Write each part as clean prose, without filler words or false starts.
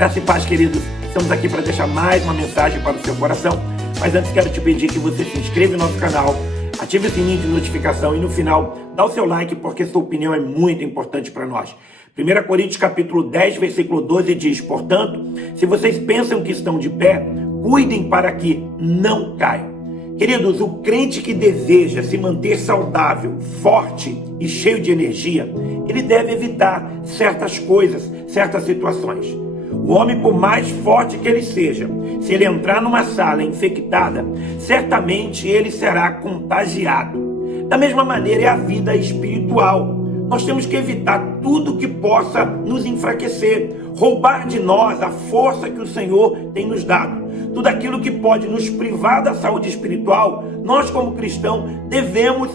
Graça e paz, queridos. Estamos aqui para deixar mais uma mensagem para o seu coração. Mas antes quero te pedir que você se inscreva no nosso canal, ative o sininho de notificação e no final dá o seu like, porque sua opinião é muito importante para nós. 1 Coríntios capítulo 10, versículo 12 diz: portanto, se vocês pensam que estão de pé, cuidem para que não caiam. Queridos, o crente que deseja se manter saudável, forte e cheio de energia, ele deve evitar certas coisas, certas situações. O homem, por mais forte que ele seja, se ele entrar numa sala infectada, certamente ele será contagiado. Da mesma maneira é a vida espiritual. Nós temos que evitar tudo que possa nos enfraquecer, roubar de nós a força que o Senhor tem nos dado. Tudo aquilo que pode nos privar da saúde espiritual, nós como cristãos devemos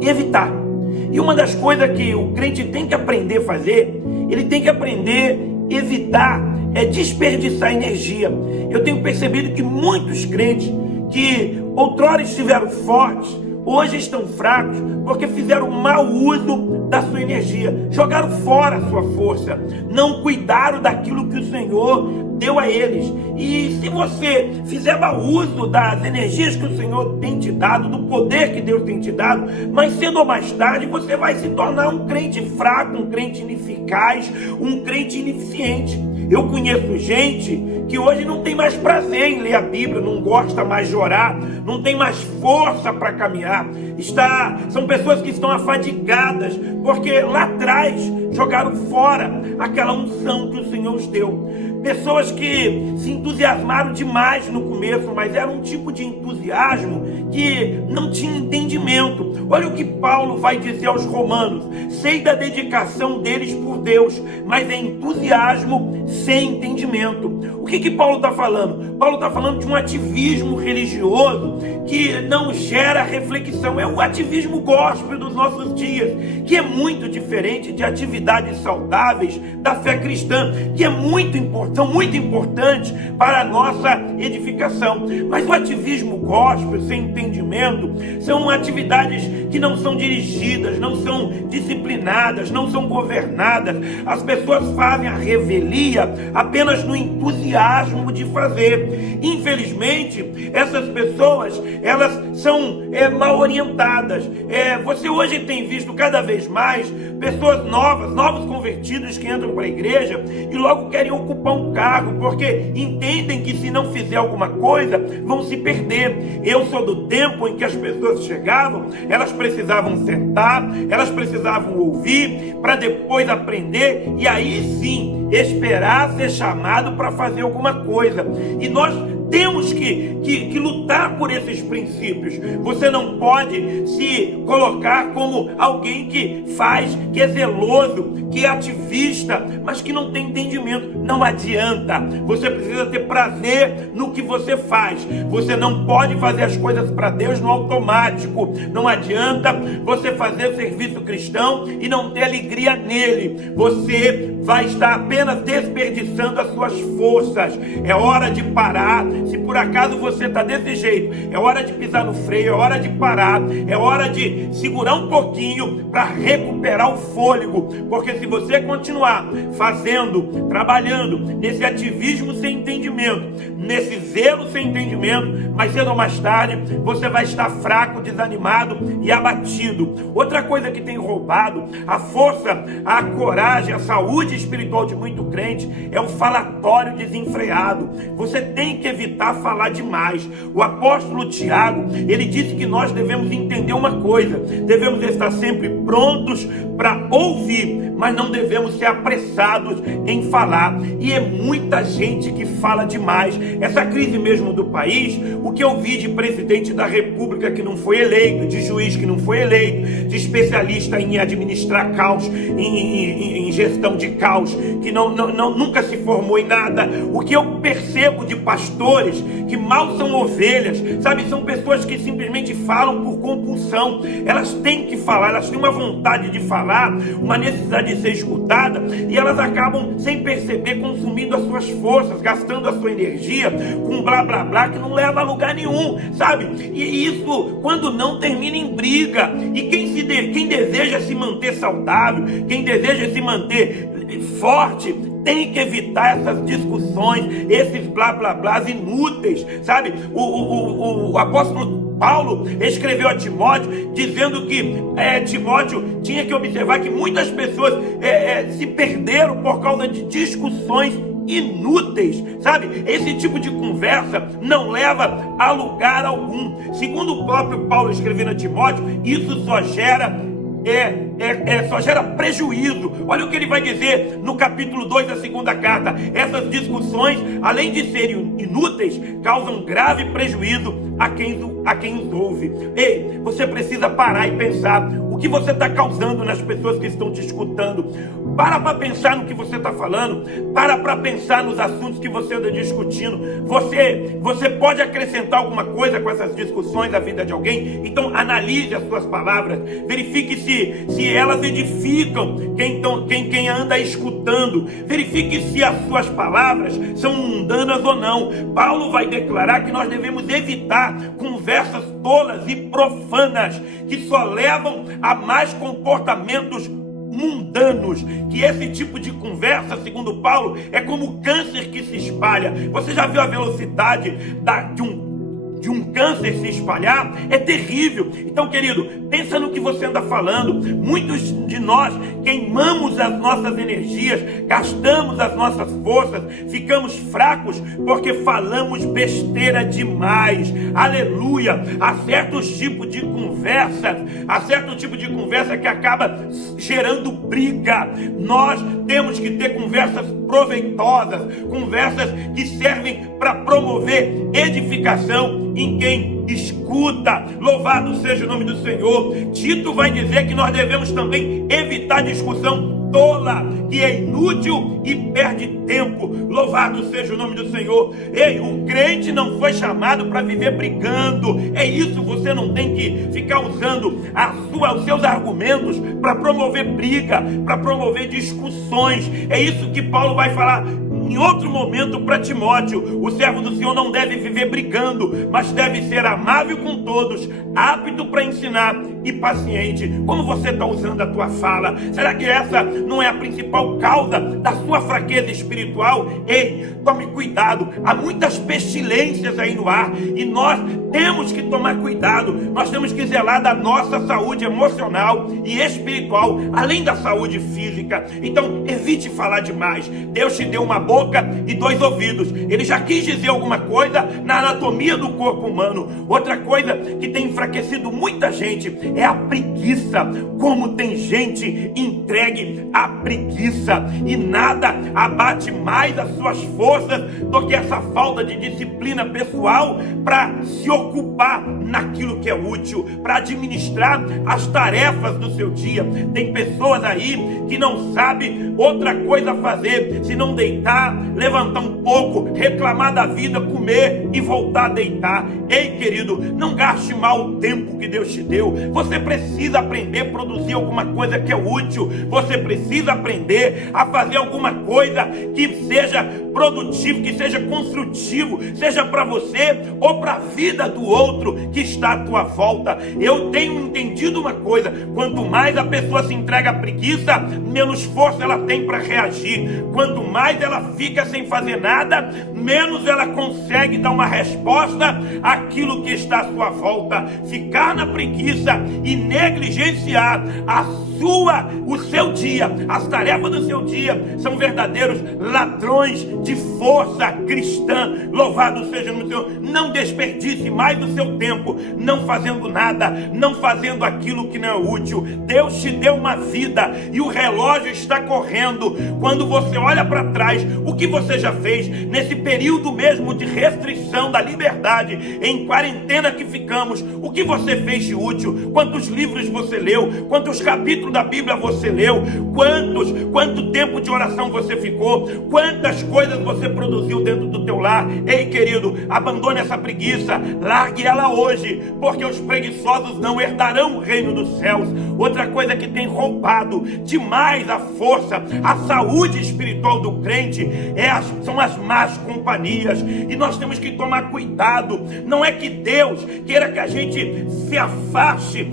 evitar. E uma das coisas que o crente tem que aprender a fazer, ele tem que aprender a evitar, é desperdiçar energia. Eu tenho percebido que muitos crentes que outrora estiveram fortes, hoje estão fracos, porque fizeram mau uso da sua energia, jogaram fora a sua força, não cuidaram daquilo que o Senhor deu a eles. E se você fizer mau uso das energias que o Senhor tem te dado, do poder que Deus tem te dado, mais cedo ou mais tarde você vai se tornar um crente fraco, um crente ineficaz, um crente ineficiente. Eu conheço gente que hoje não tem mais prazer em ler a Bíblia, não gosta mais de orar, não tem mais força para caminhar. São pessoas que estão afadigadas, porque lá atrás jogaram fora aquela unção que o Senhor os deu. Pessoas que se entusiasmaram demais no começo, mas era um tipo de entusiasmo que não tinha entendimento. Olha o que Paulo vai dizer aos romanos: sei da dedicação deles por Deus, mas é entusiasmo sem entendimento. O que Paulo está falando? Paulo está falando de um ativismo religioso que não gera reflexão. É o ativismo gospel dos nossos dias, que é muito diferente de atividades saudáveis da fé cristã, que é muito importante para a nossa edificação. Mas o ativismo gospel sem entendimento são atividades que não são dirigidas, não são disciplinadas, não são governadas. As pessoas fazem a revelia apenas no entusiasmo de fazer. Infelizmente, essas pessoas, elas são mal orientadas. Você hoje tem visto cada vez mais pessoas novos convertidos que entram para a igreja e logo querem ocupar um cargo, porque entendem que se não fizer alguma coisa, vão se perder. Eu sou do tempo em que as pessoas chegavam, elas precisavam sentar, elas precisavam ouvir, para depois aprender, e aí sim, esperar ser chamado para fazer alguma coisa. E nós temos que lutar por esses princípios. Você não pode se colocar como alguém que é zeloso, que é ativista, mas que não tem entendimento. Não adianta. Você precisa ter prazer no que você faz. Você não pode fazer as coisas para Deus no automático. Não adianta você fazer o serviço cristão e não ter alegria nele. Você vai estar apenas desperdiçando as suas forças. É hora de parar. Se por acaso você está desse jeito, é hora de pisar no freio, é hora de parar, é hora de segurar um pouquinho para recuperar o fôlego, porque se você continuar trabalhando nesse ativismo sem entendimento, nesse zelo sem entendimento, mais cedo ou mais tarde você vai estar fraco, desanimado e abatido. Outra coisa que tem roubado a força, a coragem, a saúde espiritual de muito crente é o falatório desenfreado. Você tem que evitar falar demais. O apóstolo Tiago, ele disse que nós devemos entender uma coisa: devemos estar sempre prontos para ouvir, mas não devemos ser apressados em falar. E é muita gente que fala demais. Essa crise mesmo do país, o que eu vi de presidente da república que não foi eleito, de juiz que não foi eleito, de especialista em administrar caos, em gestão de caos, que nunca se formou em nada. O que eu percebo de pastores que mal são ovelhas, sabe? São pessoas que simplesmente falam por compulsão. Elas têm que falar, elas têm uma vontade de falar, uma necessidade de ser escutada, e elas acabam, sem perceber, consumindo as suas forças, gastando a sua energia com blá blá blá que não leva a lugar nenhum, sabe? E isso, quando não, termina em briga. E quem deseja se manter saudável, quem deseja se manter forte, tem que evitar essas discussões, esses blá blá blás inúteis, sabe? O apóstolo Paulo escreveu a Timóteo dizendo que Timóteo tinha que observar que muitas pessoas se perderam por causa de discussões inúteis, sabe? Esse tipo de conversa não leva a lugar algum. Segundo o próprio Paulo escrevendo a Timóteo, isso só gera prejuízo. Olha o que ele vai dizer no capítulo 2 da segunda carta: essas discussões, além de serem inúteis, causam grave prejuízo a quem os ouve. Ei, você precisa parar e pensar o que você está causando nas pessoas que estão te escutando. Para pensar no que você está falando. Para pensar nos assuntos que você anda discutindo. Você pode acrescentar alguma coisa com essas discussões à vida de alguém? Então analise as suas palavras. Verifique se elas edificam quem anda escutando. Verifique se as suas palavras são mundanas ou não. Paulo vai declarar que nós devemos evitar conversas tolas e profanas que só levam a mais comportamentos mundanos, que esse tipo de conversa, segundo Paulo, é como câncer que se espalha. Você já viu a velocidade de um câncer se espalhar? É terrível. Então, querido, pensa no que você anda falando. Muitos de nós queimamos as nossas energias, gastamos as nossas forças, ficamos fracos porque falamos besteira demais. Aleluia! Há certo tipo de conversa que acaba gerando briga. Nós temos que ter conversas proveitosas, conversas que servem para promover edificação em quem escuta. Louvado seja o nome do Senhor. Tito vai dizer que nós devemos também evitar discussão tola, que é inútil e perde tempo. Louvado seja o nome do Senhor. Ei, o crente não foi chamado para viver brigando. É isso, você não tem que ficar usando os seus argumentos para promover briga, para promover discussões. É isso que Paulo vai falar em outro momento para Timóteo. O servo do Senhor não deve viver brigando, mas deve ser amável com todos, apto para ensinar e paciente. Como você está usando a tua fala? Será que essa não é a principal causa da sua fraqueza espiritual? Ei, tome cuidado. Há muitas pestilências aí no ar e nós temos que tomar cuidado. Nós temos que zelar da nossa saúde emocional e espiritual, além da saúde física. Então, evite falar demais. Deus te deu uma boca e 2 ouvidos. Ele já quis dizer alguma coisa na anatomia do corpo humano. Outra coisa que tem enfraquecido muita gente é a preguiça. Como tem gente entregue à preguiça, e nada abate mais as suas forças do que essa falta de disciplina pessoal para se ocupar naquilo que é útil, para administrar as tarefas do seu dia. Tem pessoas aí que não sabem outra coisa a fazer se não deitar, levantar um pouco, reclamar da vida, comer e voltar a deitar. Ei, querido, não gaste mal o tempo que Deus te deu. Você precisa aprender a produzir alguma coisa que é útil. Você precisa aprender a fazer alguma coisa que seja produtivo, que seja construtivo, seja para você ou para a vida do outro que está à tua volta. Eu tenho entendido uma coisa: quanto mais a pessoa se entrega à preguiça, menos força ela tem para reagir. Quanto mais ela fica sem fazer nada, menos ela consegue dar uma resposta àquilo que está à sua volta. Ficar na preguiça e negligenciar o seu dia, as tarefas do seu dia, são verdadeiros ladrões de força cristã. Louvado seja o Senhor. Não desperdice mais do seu tempo não fazendo nada, não fazendo aquilo que não é útil. Deus te deu uma vida e o relógio está correndo. Quando você olha para trás, o que você já fez nesse período mesmo de restrição da liberdade, em quarentena que ficamos, o que você fez de útil? Quantos livros você leu? Quantos capítulos da Bíblia você leu? Quanto tempo de oração você ficou? Quantas coisas você produziu dentro do teu lar? Ei, querido, abandone essa preguiça, largue ela hoje, porque os preguiçosos não herdarão o reino dos céus. Outra coisa que tem roubado demais a força, a saúde espiritual do crente são as más companhias, e nós temos que tomar cuidado. Não é que Deus queira que a gente se afaste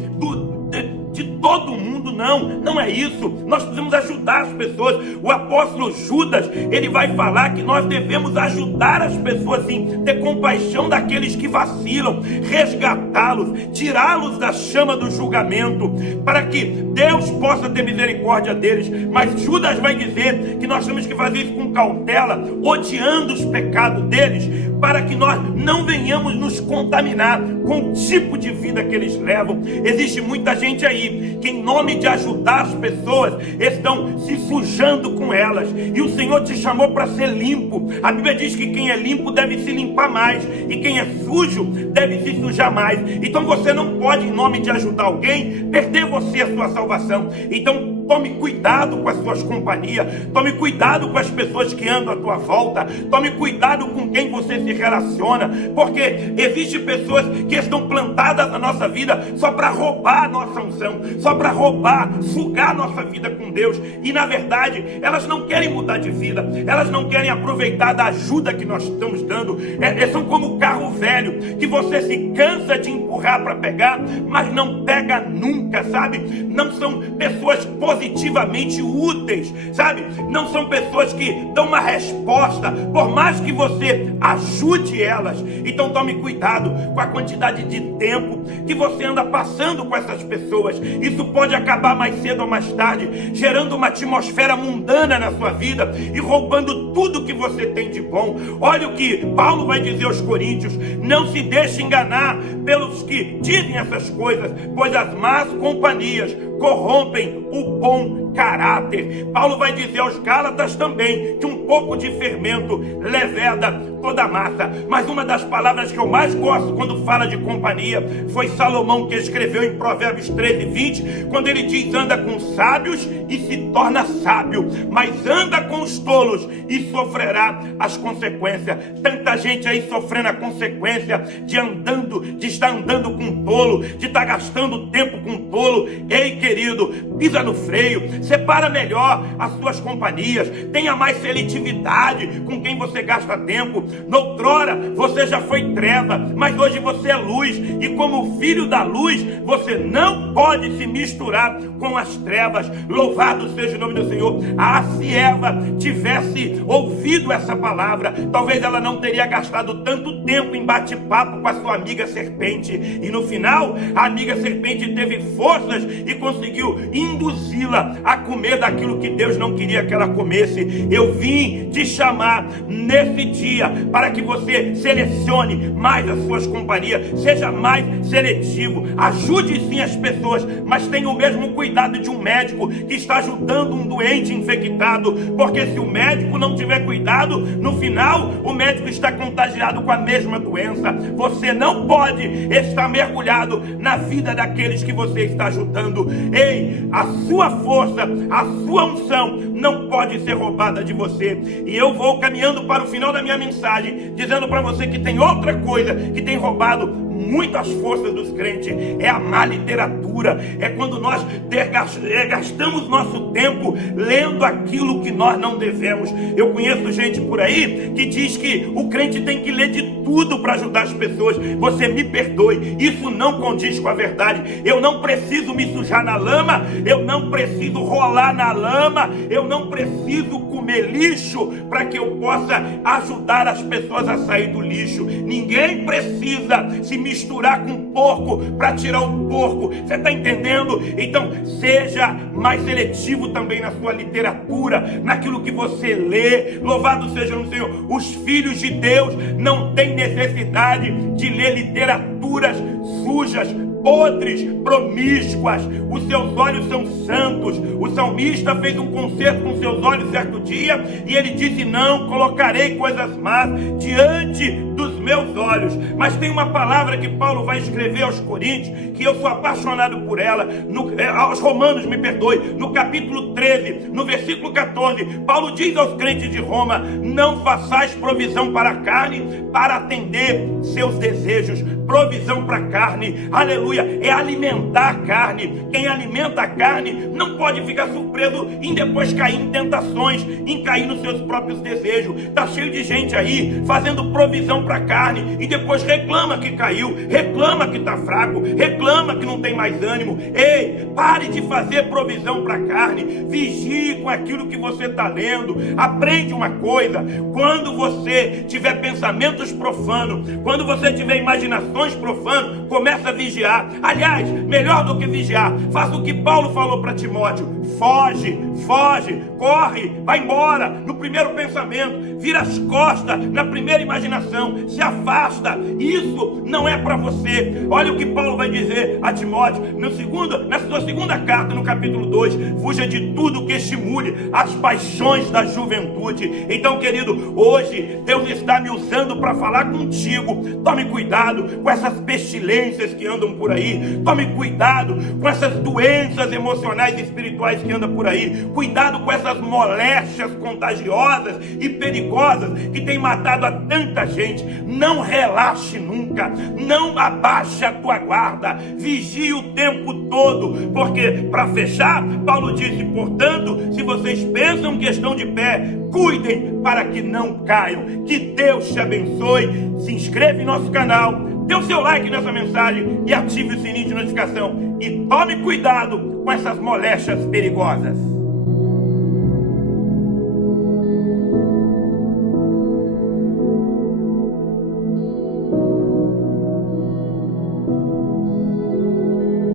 de todo mundo não é isso. Nós precisamos ajudar as pessoas. O apóstolo Judas, ele vai falar que nós devemos ajudar as pessoas, sim, ter compaixão daqueles que vacilam, resgatá-los, tirá-los da chama do julgamento, para que Deus possa ter misericórdia deles. Mas Judas vai dizer que nós temos que fazer isso com cautela, odiando os pecados deles, para que nós não venhamos nos contaminar com o tipo de vida que eles levam. Existe muita gente aí que, em nome de ajudar as pessoas, estão se sujando com elas, e o Senhor te chamou para ser limpo. A Bíblia diz que quem é limpo deve se limpar mais, e quem é sujo deve se sujar mais. Então você não pode, em nome de ajudar alguém, perder você a sua salvação. Então tome cuidado com as suas companhias, tome cuidado com as pessoas que andam à tua volta, tome cuidado com quem você se relaciona, porque existem pessoas que estão plantadas na nossa vida só para roubar a nossa unção, só para roubar, sugar a nossa vida com Deus, e na verdade elas não querem mudar de vida, elas não querem aproveitar da ajuda que nós estamos dando. São como carro velho, que você se cansa de empurrar para pegar, mas não pega nunca, sabe? Não são pessoas positivamente úteis, sabe? Não são pessoas que dão uma resposta, por mais que você ajude elas. Então tome cuidado com a quantidade de tempo que você anda passando com essas pessoas. Isso pode acabar mais cedo ou mais tarde, gerando uma atmosfera mundana na sua vida e roubando tudo que você tem de bom. Olha o que Paulo vai dizer aos Coríntios: não se deixe enganar pelos que dizem essas coisas, pois as más companhias corrompem o bom caráter. Paulo vai dizer aos Gálatas também que um pouco de fermento leveda toda a massa. Mas uma das palavras que eu mais gosto quando fala de companhia foi Salomão, que escreveu em Provérbios 13:20, quando ele diz: anda com sábios e se torna sábio, mas anda com os tolos e sofrerá as consequências. Tanta gente aí sofrendo a consequência de estar andando com tolo, de estar gastando tempo com tolo. Ei, querido, pisa no freio, separa melhor as suas companhias, tenha mais seletividade com quem você gasta tempo. Noutrora você já foi treva, mas hoje você é luz, e como filho da luz, você não pode se misturar com as trevas. Louvado seja o nome do Senhor. Se Eva tivesse ouvido essa palavra, talvez ela não teria gastado tanto tempo em bate-papo com a sua amiga serpente, e no final a amiga serpente teve forças e conseguiu induzi-la a comer daquilo que Deus não queria que ela comesse. Eu vim te chamar nesse dia para que você selecione mais as suas companhias, seja mais seletivo, ajude sim as pessoas, mas tenha o mesmo cuidado de um médico que está ajudando um doente infectado, porque se o médico não tiver cuidado, no final o médico está contagiado com a mesma doença. Você não pode estar mergulhado na vida daqueles que você está ajudando. Ei, a sua força, a sua unção não pode ser roubada de você. E eu vou caminhando para o final da minha mensagem, dizendo para você que tem outra coisa que tem roubado muitas forças dos crentes: é a má literatura. É quando nós gastamos nosso tempo lendo aquilo que nós não devemos. Eu conheço gente por aí que diz que o crente tem que ler de tudo para ajudar as pessoas. Você me perdoe, isso não condiz com a verdade. Eu não preciso me sujar na lama, eu não preciso rolar na lama, eu não preciso comer lixo para que eu possa ajudar as pessoas a sair do lixo. Ninguém precisa se misturar com porco para tirar o porco. Você está entendendo? Então seja mais seletivo também na sua literatura, naquilo que você lê. Louvado seja o Senhor. Os filhos de Deus não têm necessidade de ler literaturas sujas, podres, promíscuas. Os seus olhos são santos. O salmista fez um concerto com seus olhos certo dia, e ele disse: não colocarei coisas más diante dos meus olhos. Mas tem uma palavra que Paulo vai escrever aos Coríntios, que eu sou apaixonado por ela, aos Romanos, me perdoe, no capítulo 13, no versículo 14, Paulo diz aos crentes de Roma: não façais provisão para a carne para atender seus desejos. Provisão para a carne, aleluia, é alimentar a carne. Quem alimenta a carne não pode ficar surpreso em depois cair em tentações, em cair nos seus próprios desejos. Está cheio de gente aí fazendo provisão para a carne e depois reclama que caiu, reclama que está fraco, reclama que não tem mais ânimo. Ei, pare de fazer provisão para a carne, vigie com aquilo que você está lendo. Aprende uma coisa: quando você tiver pensamentos profanos, quando você tiver imaginações profanas, começa a vigiar. Aliás, melhor do que vigiar, faça o que Paulo falou para Timóteo: foge, corre, vai embora no primeiro pensamento, vira as costas na primeira imaginação, se afasta. Isso não é para você. Olha o que Paulo vai dizer a Timóteo na sua segunda carta, no capítulo 2: fuja de tudo que estimule as paixões da juventude. Então, querido, hoje Deus está me usando para falar contigo. Tome cuidado com essas pestilências que andam por aí, tome cuidado com essas doenças emocionais e espirituais que andam por aí, cuidado com essas moléstias contagiosas e perigosas que têm matado a tanta gente. Não relaxe nunca, não abaixe a tua guarda, vigie o tempo todo, porque, para fechar, Paulo disse: portanto, se vocês pensam que estão de pé, cuidem para que não caiam. Que Deus te abençoe. Se inscreva em nosso canal, dê o seu like nessa mensagem e ative o sininho de notificação, e tome cuidado com essas moléstias perigosas.